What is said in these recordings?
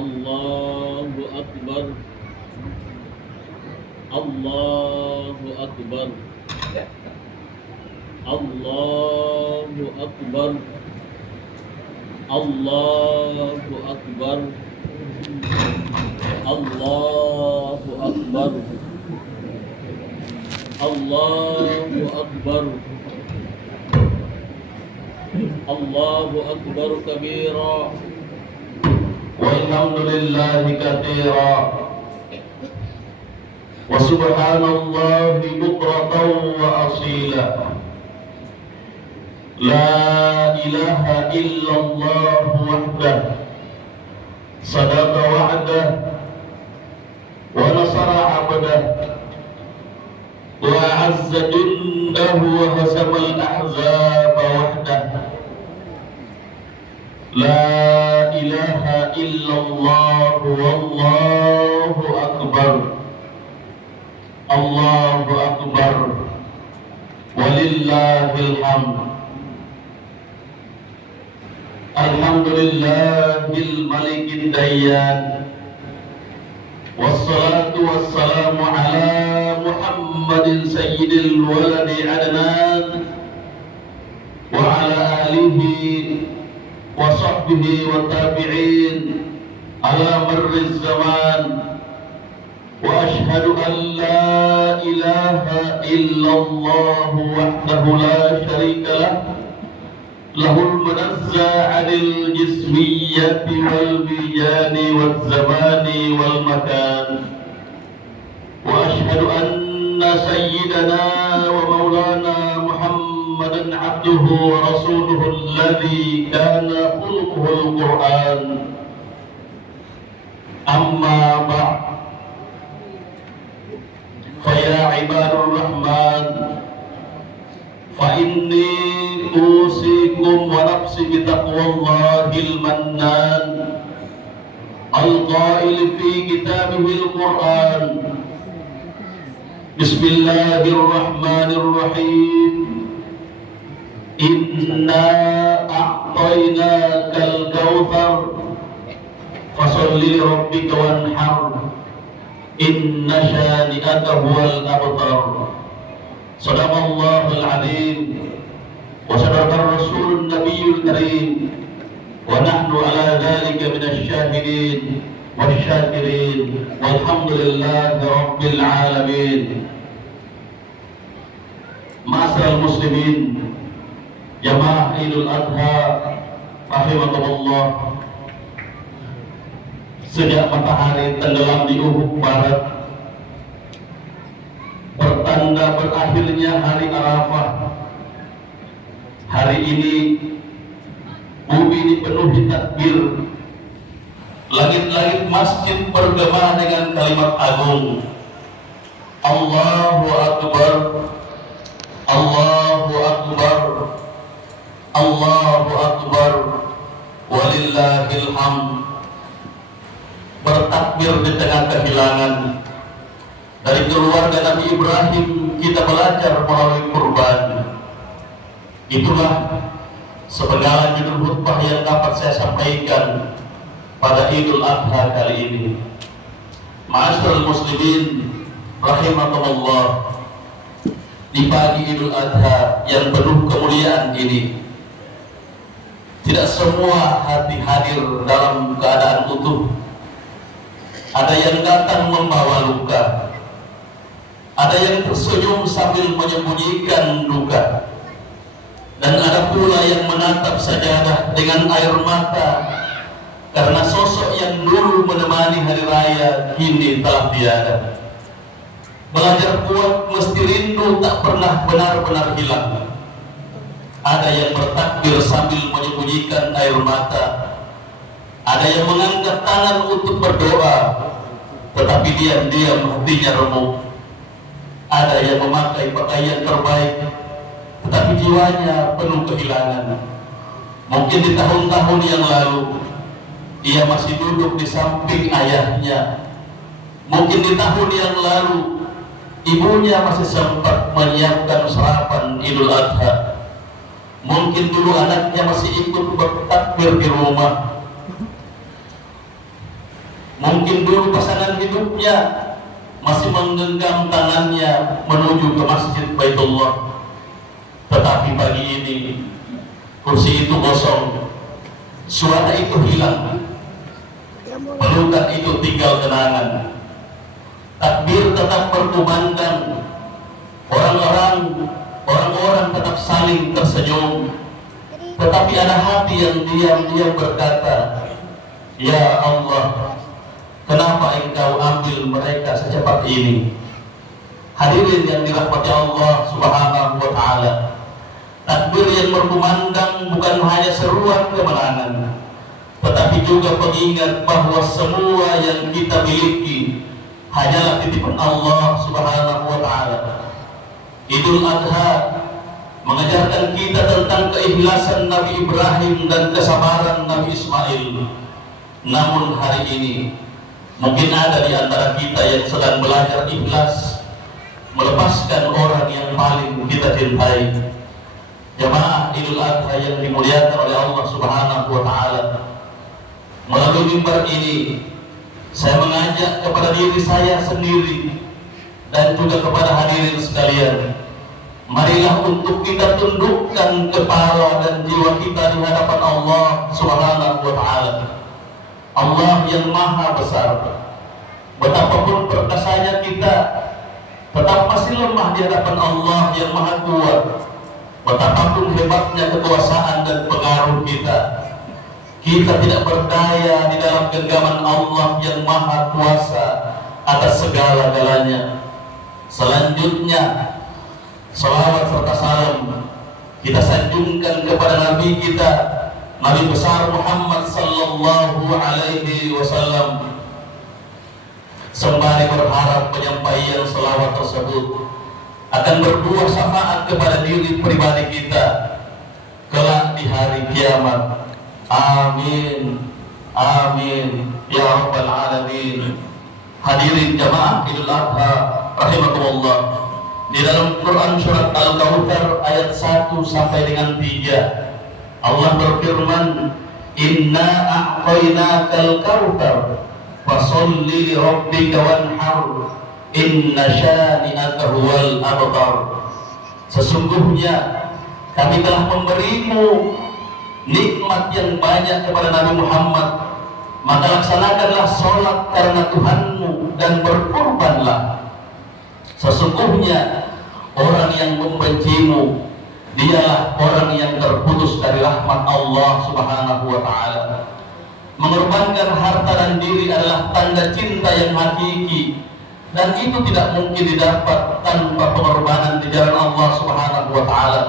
Allahu Akbar. Allahu Akbar. Allahu Akbar. Allahu Akbar. Allahu Akbar. Allahu Akbar. Allahu Akbar kabira. Walhamdulillahi katsira. Wa subhanallahi bukratan wa asila. La ilaha illallah wahdah sadaqa wa'dah wa nasara 'abdah wa 'azza jundahu wa hasama al-ahzaba wahdah. La ilaha illallah wallahu akbar. Allahu akbar walillahil hamd. Alhamdulillahil malikid dayyan. Wassalatu wassalamu ala Muhammadin sayyidil waladi adnan wa ala alihi wa sahbihi wa tabi'in ala marriz zaman. Wa ashhadu an la ilaha illallah wahdahu la syarika lah, lahul munazzah 'anil jismiyyati wal miyani wal zamani wal makan. Wa ashhadu anna sayyidana wa maulana Muhammadan 'abduhu wa rasuluhu alladhi kana khuluquhul Qur'an. Amma ba'd. Faya ibadur rahman, fa inni usikum wa nafsi bitaqwallahil mannan, al-qail fi kitabihil Qur'an. Bismillahirrahmanirrahim. Inna a'tainakal kautsar fasalli li rabbika wanhar. Inna syani'aka huwal abtar. Sadaqallahul azim wa sadaqar rasulun nabiyyul karim. Wa nahnu ala dhalika minasy syahidin wasyakirin. Walhamdulillahi rabbil alamin. Ma'asyiral muslimin, jamaah Idul Adha rahimakumullah. Sejak matahari tenggelam di ufuk barat, pertanda berakhirnya hari Arafah, hari ini bumi dipenuhi takbir, langit-langit masjid bergema dengan kalimat agung, Allahu Akbar, Allahu Akbar, Allahu Akbar, walillahil hamd. Bertakbir di tengah kehilangan. Dari keluarga Nabi Ibrahim kita belajar melalui kurban. Itulah sepenggalan judul khutbah yang dapat saya sampaikan pada Idul Adha kali ini. Ma'asyiral muslimin rahimakumullah, di pagi Idul Adha yang penuh kemuliaan ini, tidak semua hati hadir dalam keadaan utuh. Ada yang datang membawa luka, ada yang tersenyum sambil menyembunyikan duka, dan ada pula yang menatap sajadah dengan air mata karena sosok yang dulu menemani hari raya kini telah tiada. Belajar kuat mesti rindu tak pernah benar-benar hilang. Ada yang bertakbir sambil menyembunyikan air mata, ada yang mengangkat tangan untuk berdoa, tetapi diam-diam hatinya remuk. Ada yang memakai pakaian terbaik, tetapi jiwanya penuh kehilangan. Mungkin di tahun-tahun yang lalu ia masih duduk di samping ayahnya. Mungkin di tahun yang lalu ibunya masih sempat menyiapkan sarapan Idul Adha. Mungkin dulu anaknya masih ikut bertakbir di rumah. Mungkin dulu pasangan hidupnya masih menggenggam tangannya menuju ke masjid Baitullah, tetapi pagi ini kursi itu kosong, suara itu hilang, pelukan itu tinggal kenangan. Takbir tetap berkumandang, orang-orang tetap saling tersenyum, tetapi ada hati yang diam-diam berkata, "Ya Allah, kenapa Engkau ambil mereka secepat ini?" Hadirin yang dirahmati Allah Subhanahu wa Ta'ala, takbir yang berkumandang bukan hanya seruan kemenangan, tetapi juga pengingat bahwa semua yang kita miliki hanyalah titipan Allah Subhanahu wa Ta'ala. Idul Adha mengajarkan kita tentang keikhlasan Nabi Ibrahim dan kesabaran Nabi Ismail. Namun hari ini mungkin ada di antara kita yang sedang belajar ikhlas, melepaskan orang yang paling kita cintai. Jamaah Idul Adha yang dimuliakan oleh Allah Subhanahu wa Ta'ala, melalui mimbar ini saya mengajak kepada diri saya sendiri dan juga kepada hadirin sekalian, marilah untuk kita tundukkan kepala dan jiwa kita di hadapan Allah Subhanahu wa Ta'ala. Allah yang maha besar, betapapun perkasanya kita, tetap masih lemah di hadapan Allah yang maha kuat. Betapapun hebatnya kekuasaan dan pengaruh kita, kita tidak berdaya di dalam genggaman Allah yang maha kuasa atas segala-galanya. Selanjutnya, salawat serta salam kita sanjungkan kepada Nabi kita, Nabi besar Muhammad sallallahu alaihi wasallam, sembari berharap penyampaian salawat tersebut akan berbuah syafaat kepada diri pribadi kita kelak di hari kiamat. Amin, amin, ya rabbal alamin. Hadirin jamaah Idul Adha rahimakumullah, di dalam Quran surat Al-Kautsar ayat 1 sampai dengan 3 Allah berfirman, "Inna a'tainakal kautsar fasholli li rabbika wanhar inna syani'aka huwal abtar." Sesungguhnya kami telah memberimu nikmat yang banyak kepada Nabi Muhammad, maka laksanakanlah sholat karena Tuhanmu dan berkorbanlah. Sesungguhnya orang yang membencimu, dialah orang yang terputus dari rahmat Allah Subhanahu wa Ta'ala. Mengorbankan harta dan diri adalah tanda cinta yang hakiki, dan itu tidak mungkin didapat tanpa pengorbanan di jalan Allah Subhanahu wa Ta'ala.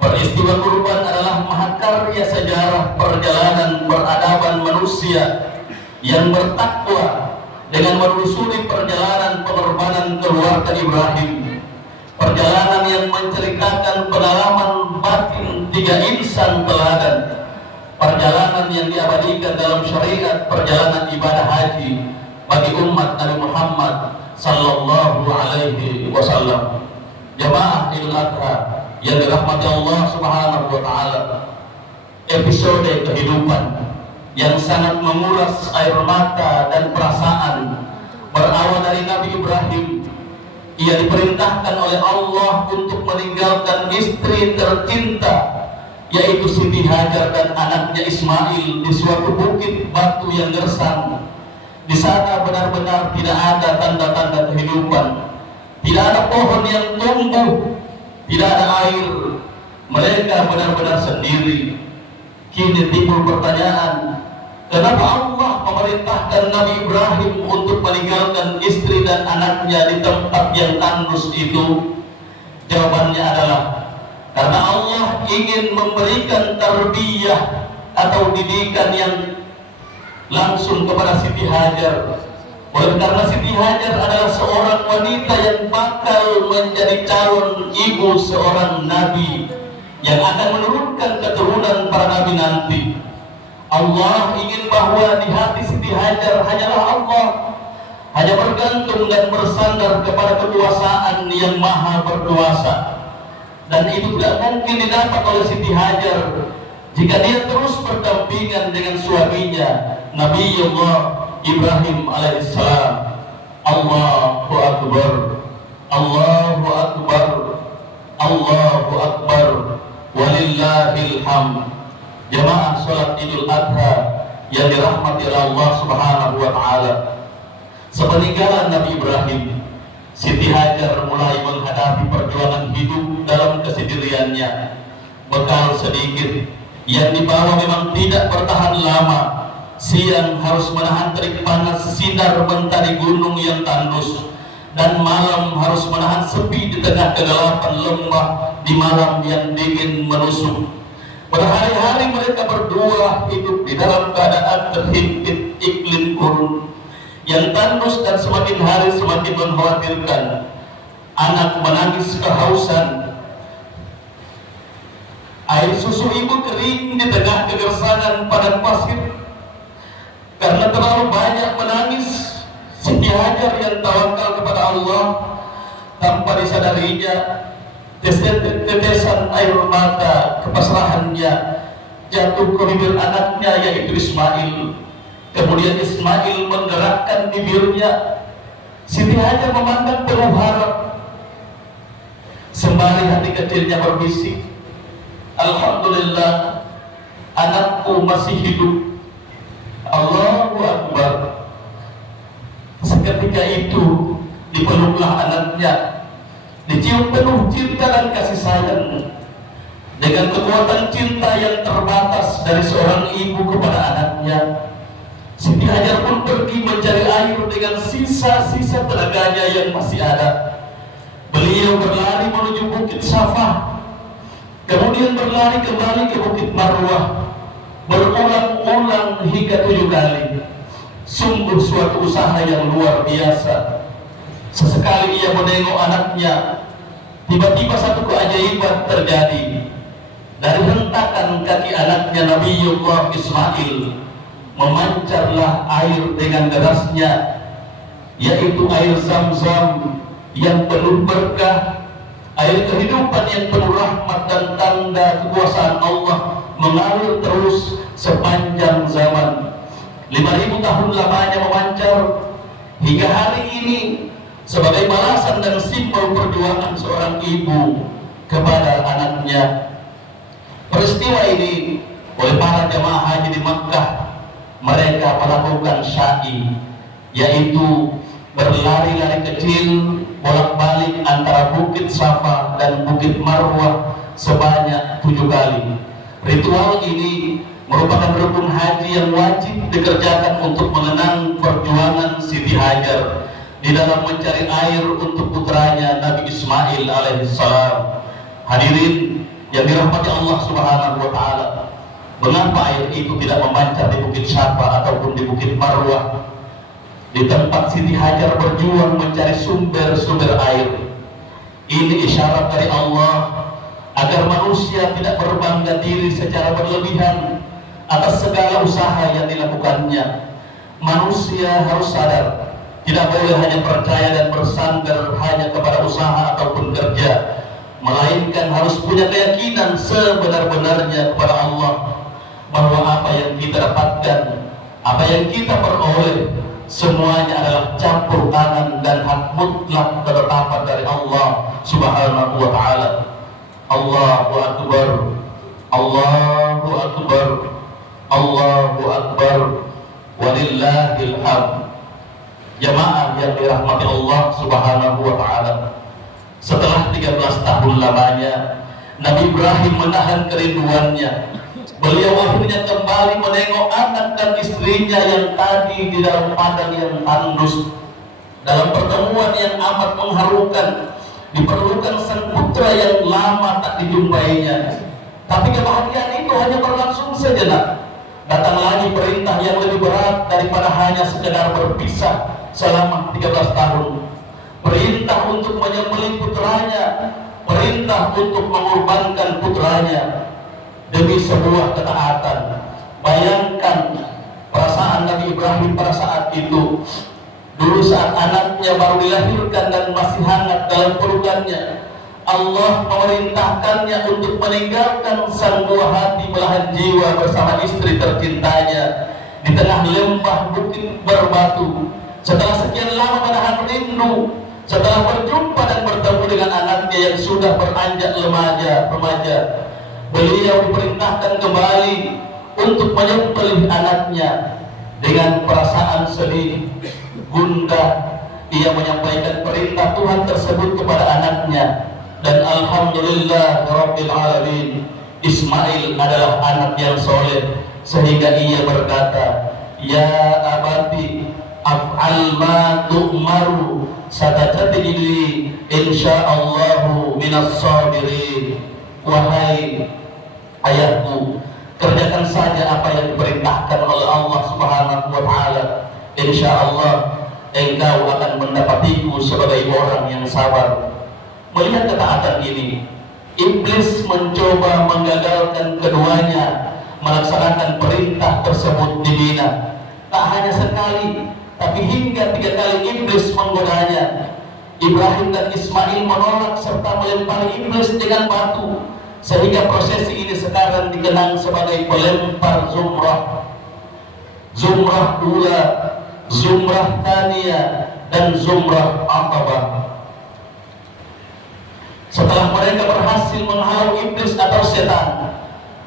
Peristiwa kurban adalah mahakarya sejarah perjalanan peradaban manusia yang bertakwa dengan menelusuri perjalanan pengorbanan keluarga Ibrahim, perjalanan yang menceritakan pengalaman batin 3 insan teladan, perjalanan yang diabadikan dalam syariat perjalanan ibadah haji bagi umat Nabi Muhammad sallallahu alaihi wasallam. Jamaah Idul Adha yang dirahmati Allah Subhanahu wa Ta'ala, episode kehidupan yang sangat menguras air mata dan perasaan berawal dari Nabi Ibrahim. Ia diperintahkan oleh Allah untuk meninggalkan istri tercinta, yaitu Siti Hajar dan anaknya Ismail, di suatu bukit batu yang gersang. Di sana benar-benar tidak ada tanda-tanda kehidupan, tidak ada pohon yang tumbuh, tidak ada air. Mereka benar-benar sendiri. Kini timbul pertanyaan, kenapa Allah memerintahkan Nabi Ibrahim untuk meninggalkan istri dan anaknya di tempat yang tandus itu? Jawabannya adalah karena Allah ingin memberikan tarbiyah atau didikan yang langsung kepada Siti Hajar. Oleh karena Siti Hajar adalah seorang wanita yang bakal menjadi calon ibu seorang nabi yang akan menurunkan keturunan para nabi nanti. Allah ingin bahwa di hati Siti Hajar hanyalah Allah, hanya bergantung dan bersandar kepada kekuasaan yang maha berkuasa. Dan itu tidak mungkin didapat oleh Siti Hajar jika dia terus berdampingan dengan suaminya Nabiullah Ibrahim alaihissalam. Allahu Akbar, Allahu Akbar, Allahu Akbar, walillahil hamd. Jamaah salat Idul Adha yang dirahmati oleh Allah Subhanahu wa taala. Sepeninggalan Nabi Ibrahim, Siti Hajar mulai menghadapi perjuangan hidup dalam kesendiriannya. Bekal sedikit yang dibawa memang tidak bertahan lama. Siang harus menahan terik panas sinar mentari gunung yang tandus, dan malam harus menahan sepi di tengah kegelapan lembah di malam yang dingin menusuk. Berhari-hari mereka berdua hidup di dalam keadaan terhimpit iklim gurun yang tandus dan semakin hari semakin mengkhawatirkan. Anak menangis kehausan, air susu ibu kering di tengah kegersangan padang pasir. Karena terlalu banyak menangis, Siti Hajar yang tawakal kepada Allah tanpa disadarinya, tetesan air mata kepasrahannya jatuh ke bibir anaknya yaitu Ismail. Kemudian Ismail menggerakkan bibirnya. Siti Hajar memandang penuh harap, sembari hati kecilnya berbisik, Alhamdulillah, anakku masih hidup. Allahu Akbar. Seketika itu dipeluklah anaknya, dicium penuh cinta dan kasih sayang. Dengan kekuatan cinta yang terbatas dari seorang ibu kepada anaknya, Siti Hajar pun pergi mencari air dengan sisa-sisa tenaganya yang masih ada. Beliau berlari menuju Bukit Safa, kemudian berlari kembali ke Bukit Marwah, berulang-ulang hingga 7 kali. Sungguh suatu usaha yang luar biasa. Sesekali ia menengok anaknya, tiba-tiba satu keajaiban terjadi. Dari hentakan kaki anaknya Nabiullah Ismail memancarlah air dengan derasnya, yaitu air Zam-Zam yang penuh berkah, air kehidupan yang penuh rahmat dan tanda kekuasaan Allah mengalir terus sepanjang zaman. 5.000 tahun lamanya memancar hingga hari ini sebagai balasan dan simbol perjuangan seorang ibu kepada anaknya. Peristiwa ini oleh para jamaah haji di Makkah, mereka melakukan sya'i, yaitu berlari-lari kecil bolak-balik antara Bukit Safa dan Bukit Marwah sebanyak 7 kali. Ritual ini merupakan rukun haji yang wajib dikerjakan untuk mengenang perjuangan Siti Hajar di dalam mencari air untuk putranya Nabi Ismail alaihissalam. Hadirin yang dirahmati Allah Subhanahu wa taala, mengapa air itu tidak memancar di Bukit Safa ataupun di Bukit Marwah, di tempat Siti Hajar berjuang mencari sumber-sumber air? Ini isyarat dari Allah agar manusia tidak berbangga diri secara berlebihan atas segala usaha yang dilakukannya. Manusia harus sadar, tidak boleh hanya percaya dan bersandar hanya kepada usaha ataupun kerja, melainkan harus punya keyakinan sebenar-benarnya kepada Allah bahwa apa yang kita dapatkan, apa yang kita peroleh, semuanya adalah campur tangan dan hak mutlak ketetapan dari Allah Subhanahu wa taala. Allahu Akbar, Allahu Akbar, Allahu Akbar, walillahil hamd. Jamaah yang dirahmati Allah Subhanahu wa taala, setelah 13 tahun lamanya Nabi Ibrahim menahan kerinduannya. Beliau akhirnya kembali menengok anak dan istrinya yang tadi di dalam padang yang tandus. Dalam pertemuan yang amat mengharukan, diperlukan sang putra yang lama tak dijumpainya. Tapi kebahagiaan itu hanya berlangsung sejenak. Datang lagi perintah yang lebih berat daripada hanya sekedar berpisah selama 13 tahun. Perintah untuk menyembelih putranya, perintah untuk mengorbankan putranya demi sebuah ketaatan. Bayangkan perasaan Nabi Ibrahim pada saat itu. Dulu saat anaknya baru dilahirkan dan masih hangat dalam pelukannya, Allah memerintahkannya untuk meninggalkan sang buah hati belahan jiwa bersama istri tercintanya di tengah lembah bukit berbatu. Setelah sekian lama menahan rindu, setelah berjumpa dan bertemu dengan anaknya yang sudah beranjak remaja, beliau diperintahkan kembali untuk menyembelih anaknya. Dengan perasaan sedih, gundah, ia menyampaikan perintah Tuhan tersebut kepada anaknya. Dan alhamdulillah rabbil alamin, Ismail adalah anak yang soleh, sehingga ia berkata, ya abati af'al ma tu'maru satajidni insyaallahu minas sabirin. Wahai ayahku, kerjakan saja apa yang diperintahkan oleh Allah Subhanahu wa taala. Insyaallah engkau akan mendapatiku sebagai orang yang sabar. Melihat ketaatan ini, iblis mencoba menggagalkan keduanya melaksanakan perintah tersebut di Mina. Tak hanya sekali, tapi hingga 3 kali iblis menggodanya. Ibrahim dan Ismail menolak serta melempari iblis dengan batu, sehingga prosesi ini sekarang dikenang sebagai pelempar zumrah. Zumrah ula, zumrah tania, dan zumrah aqabah. Setelah mereka berhasil menghalau iblis atau setan,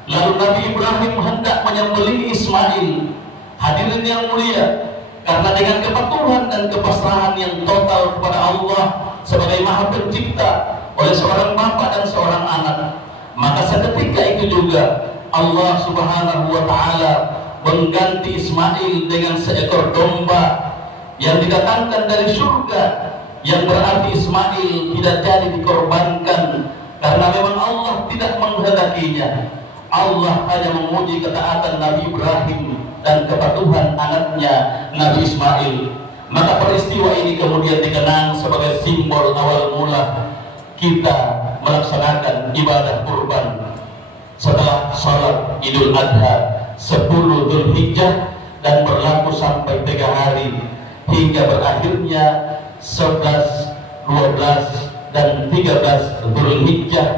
lalu Nabi Ibrahim hendak menyembelih Ismail. Hadirin yang mulia, karena dengan kepatuhan dan kepasrahan yang total kepada Allah sebagai Maha Pencipta oleh seorang bapak dan seorang anak, maka seketika itu juga Allah Subhanahu wa taala mengganti Ismail dengan seekor domba yang didatangkan dari surga, yang berarti Ismail tidak jadi dikorbankan karena memang Allah tidak menghendakinya. Allah hanya menguji ketaatan Nabi Ibrahim dan kepatuhan anaknya Nabi Ismail. Maka peristiwa ini kemudian dikenang sebagai simbol awal mula kita melaksanakan ibadah kurban setelah sholat Idul Adha 10 Dzulhijjah dan berlaku sampai 3 hari hingga berakhirnya 11, 12, dan 13 Dzulhijjah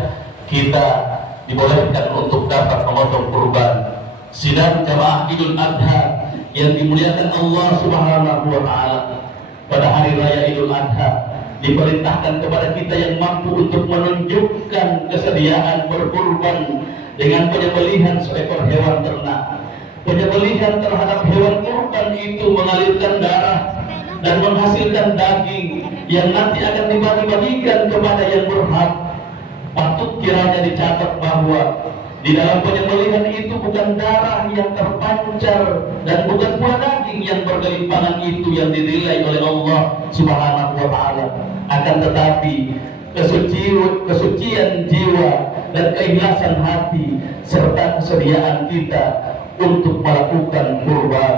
kita dibolehkan untuk dapat memotong kurban. Sidang jamaah Idul Adha yang dimuliakan Allah Subhanahu wa taala, pada hari raya Idul Adha diperintahkan kepada kita yang mampu untuk menunjukkan kesediaan berkurban dengan penyembelihan seekor hewan ternak. Penyembelihan terhadap hewan kurban itu mengalirkan darah dan menghasilkan daging yang nanti akan dibagi-bagikan kepada yang berhak. Patut kiranya dicatat bahwa di dalam penyembelihan itu bukan darah yang terpancar dan bukan pula daging yang bergelimpangan itu yang dinilai oleh Allah Subhanahu wa taala, akan tetapi kesucian jiwa dan keikhlasan hati serta kesediaan kita untuk melakukan kurban.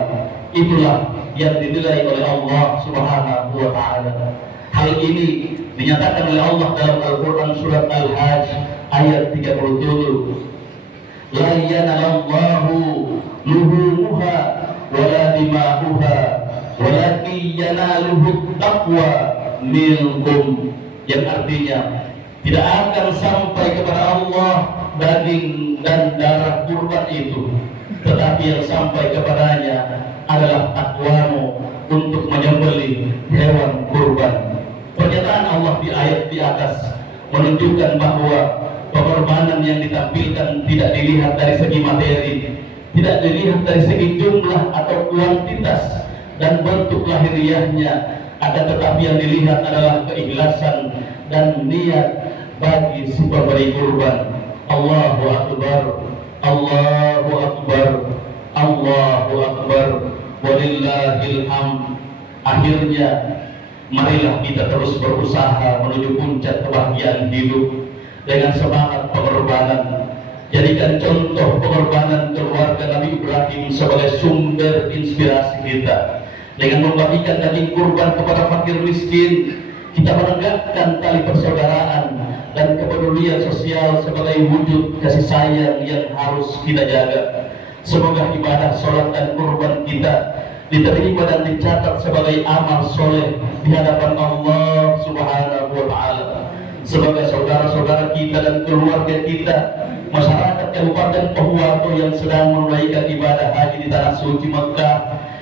Itulah yang dinilai oleh Allah Subhanahu wa taala. Hal ini dinyatakan oleh Allah dalam Al-Qur'an surat Al-Hajj ayat 37. La yanalallahu luhumuha wala dima'uha walakin yanaluhu taqwa minkum, yang artinya tidak akan sampai kepada Allah daging dan darah kurban itu, tetapi yang sampai kepadanya adalah takwamu untuk menyembelih hewan kurban. Pernyataan Allah di ayat di atas menunjukkan bahwa pengorbanan yang ditampilkan tidak dilihat dari segi materi, tidak dilihat dari segi jumlah atau kuantitas dan bentuk lahiriahnya, akan tetapi yang dilihat adalah keikhlasan dan niat bagi si pemberi kurban. Allahu Akbar, Allahu Akbar, Allahu Akbar, walillahil hamd. Akhirnya marilah kita terus berusaha menuju puncak kebahagiaan hidup dengan semangat pengorbanan. Jadikan contoh pengorbanan keluarga Nabi Ibrahim sebagai sumber inspirasi kita. Dengan membagikan daging kurban kepada fakir miskin, kita menegakkan tali persaudaraan dan kepedulian sosial sebagai wujud kasih sayang yang harus kita jaga. Semoga ibadah sholat dan kurban kita diterima dan dicatat sebagai amal soleh di hadapan Allah Subhanahu wa taala. Semoga saudara-saudara kita dan keluarga kita masyarakat Kabupaten Pohuwato yang sedang menunaikan ibadah haji di tanah suci Mekah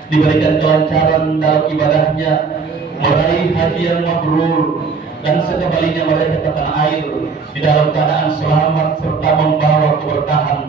diberikan kelancaran dalam ibadahnya, meraih haji yang mabrur, dan sekembalinya mereka ke tanah air di dalam keadaan selamat serta membawa keberkahan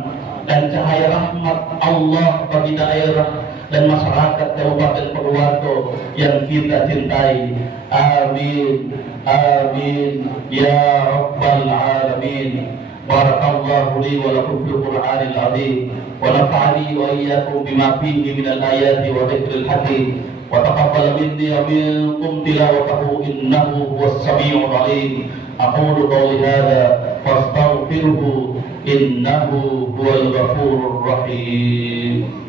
dan cahaya rahmat Allah bagi daerah dan masyarakat Kabupaten Pohuwato yang kita cintai. Amin, amin ya rabbal alamin. Barakallahu li wa lakum fil Qur'anil azim wa nafa'ani wa iyyakum bima fihi minal ayati wa dzikril hakim wa taqabbal minni wa minkum tilawatahu innahu huwas samiul alim. Aqulu qawli hadza fastaghfiruhu innahu huwal ghafurur rahim.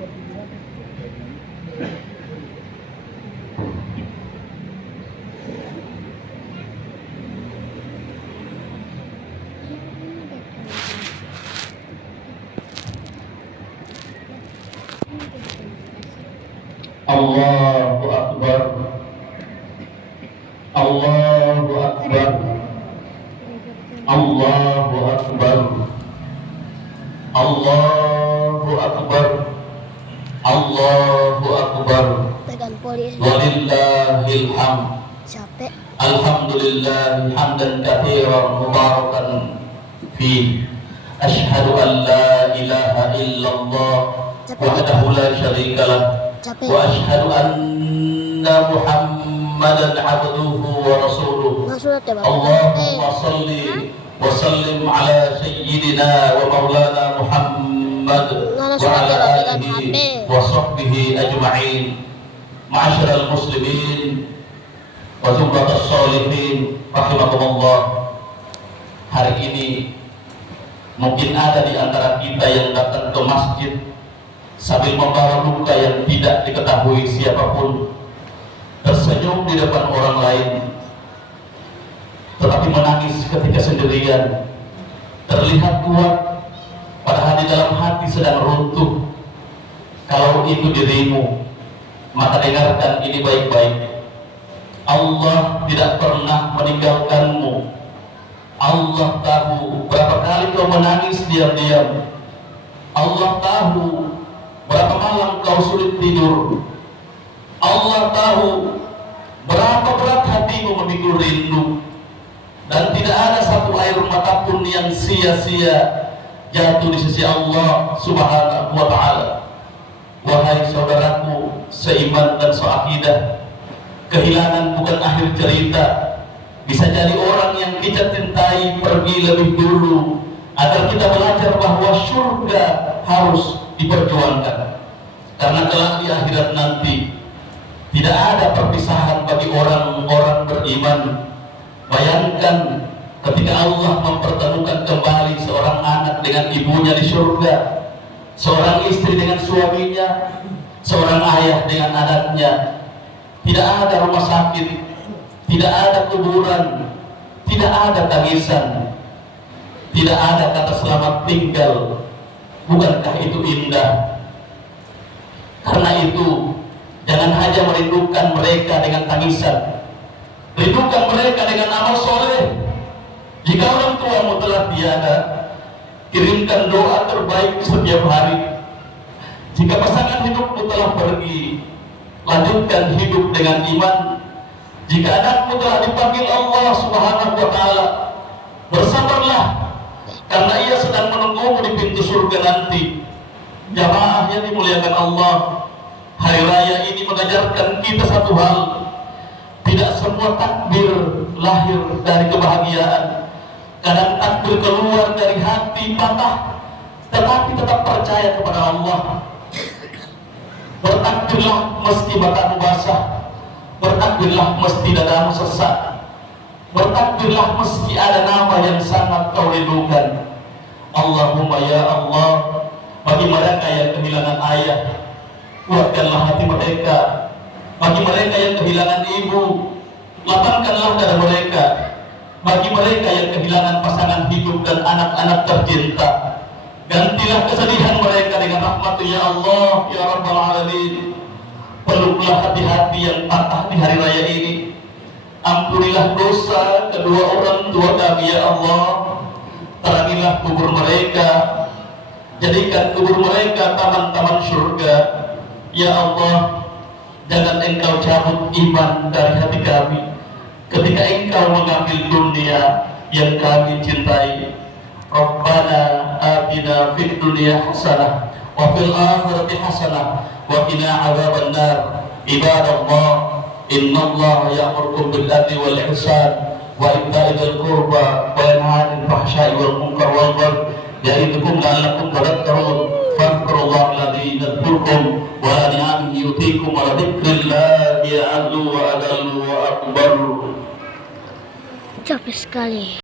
Allahu Akbar, Allahu Akbar, Allahu Akbar, Allahu Akbar, Allahu Akbar. Walillahil hamd. Alhamdulillah hamdan katsiran mubarakan fi. Asyhadu an la ilaha illallah wahdahu la syarika lah. Wa asyhadu anna Muhammadan abduhu wa rasuluh. Allahumma salli wa sallim ala sayyidina wa maulana Muhammad wa ala alihi wa sahbihi ajma'in. Ma'asyiral muslimin wa zumratus sholihin rahimakumullah. Hari ini mungkin ada di antara kita yang datang ke masjid sambil membawa luka yang tidak diketahui siapapun, tersenyum di depan orang lain, tetapi menangis ketika sendirian, terlihat kuat, padahal di dalam hati sedang runtuh. Kalau itu dirimu, maka dengarkan ini baik-baik. Allah tidak pernah meninggalkanmu. Allah tahu berapa kali kau menangis diam-diam. Allah tahu berapa malam kau sulit tidur. Allah tahu berapa berat hatimu memikul rindu. Dan tidak ada satu air mata pun yang sia-sia jatuh di sisi Allah Subhanahu wa ta'ala. Wahai saudaraku seiman dan seakidah, kehilangan bukan akhir cerita. Bisa jadi orang yang kita cintai pergi lebih dulu agar kita belajar bahwa surga harus diperjuangkan. Karena kelak di akhirat nanti tidak ada perpisahan bagi orang-orang beriman. Bayangkan ketika Allah mempertemukan kembali seorang anak dengan ibunya di surga, seorang istri dengan suaminya, seorang ayah dengan anaknya. Tidak ada rumah sakit, tidak ada kuburan, tidak ada tangisan, tidak ada kata selamat tinggal. Bukankah itu indah? Karena itu jangan hanya merindukan mereka dengan tangisan, rindukan mereka dengan amal soleh. Jika orang tuamu telah tiada, kirimkan doa terbaik setiap hari. Jika pasangan hidupmu telah pergi, lanjutkan hidup dengan iman. Jika anakmu telah dipanggil Allah Subhanahu wa ta'ala, bersabarlah, karena ia sedang menunggumu di pintu surga nanti. Jamaah yang dimuliakan Allah, hari raya ini mengajarkan kita satu hal. Tidak semua takbir lahir dari kebahagiaan. Kadang takbir keluar dari hati patah, tetapi tetap percaya kepada Allah. Bertakbirlah meski matamu basah, bertakbirlah meski dadamu sesak, bertakbirlah meski ada nama yang sangat kau rindukan. Allahumma ya Allah, bagi mereka yang kehilangan ayah, kuatkanlah hati mereka. Bagi mereka yang kehilangan ibu, lapangkanlah dada mereka. Bagi mereka yang kehilangan pasangan hidup dan anak-anak tercinta, gantilah kesedihan mereka dengan rahmat ya Allah ya Rabbal Alamin. Peluklah hati-hati yang patah di hari raya ini. Ampunilah dosa kedua orang tua kami ya Allah. terangilah kubur mereka, jadikan kubur mereka taman-taman surga. Ya Allah, jangan Engkau cabut iman dari hati kami ketika Engkau mengambil dunia yang kami cintai. Rabbana atina fid dunya hasanah wa fil akhirati hasanah wa qina adzabannar. Ibadallah, innallaha ya'murukum bil adli wal ihsan wa ita'i dzil qurba wa yanha 'anil fahsya'i wal munkar wal baghi ya'idukum la'allakum tadhakkarun. Fadhkurullaha alladzi yadhkurukum wa la ni'amihi yutiikum wa la dzikrillahi a'la wa adallu wa akbar. Capek sekali.